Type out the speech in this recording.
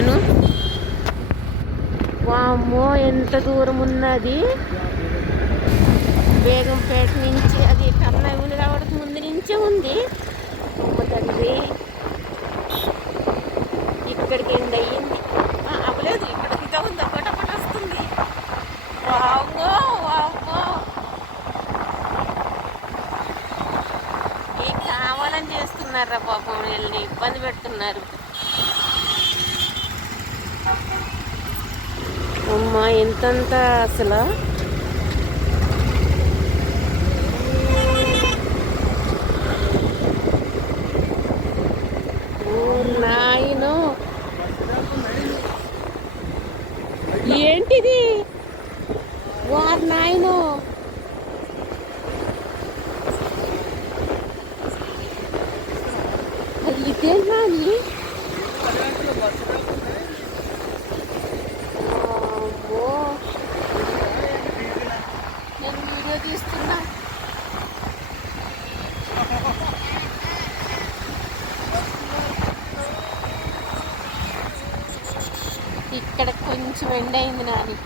వచ్చాను. వామ్మో ఎంత దూరం ఉన్నది. బేగంపేట నుంచి అది కర్నూలు రావడానికి ముందు నుంచే ఉంది. అమ్మ తండ్రి, ఇక్కడికి ఎండ్ అయ్యింది. అవ్వలేదు, ఇక్కడ ఇంకా ఉంది. ఒకటి వస్తుంది. వామ్మో వామ్మో, ఏం కావాలని చేస్తున్నారా పాపం, వీళ్ళని ఇబ్బంది పెడుతున్నారు. అమ్మా ఎంతంత అసలు. నాయనో, ఏంటిది? వారు నాయనో, ఇదేనా అని. నేను వీడియో తీస్తున్నా. ఇక్కడ కొంచెం ఎండ్ అయింది నాని.